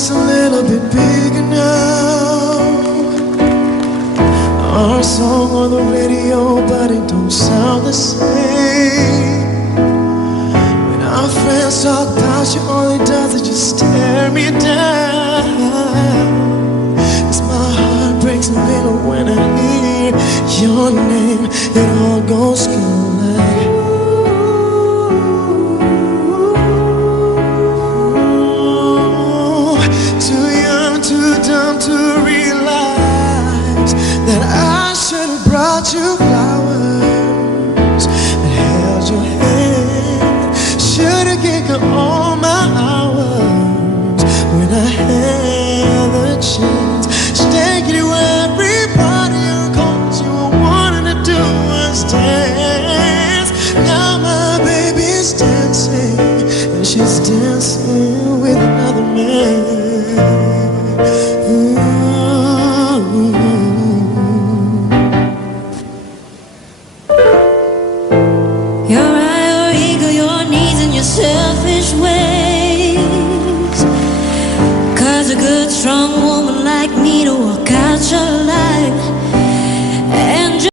is a little bit bigger now. Our song on the radio, but it don't sound the same. When our friends talk about you, all it does is just tear me down. 'Cause my heart breaks a little when I hear your name. It all goes cold like to realize that I should have brought you flowers and held your hand. Should have given all my hours when I had the chance. Stay you everybody, 'cause you were wanting to do was stay.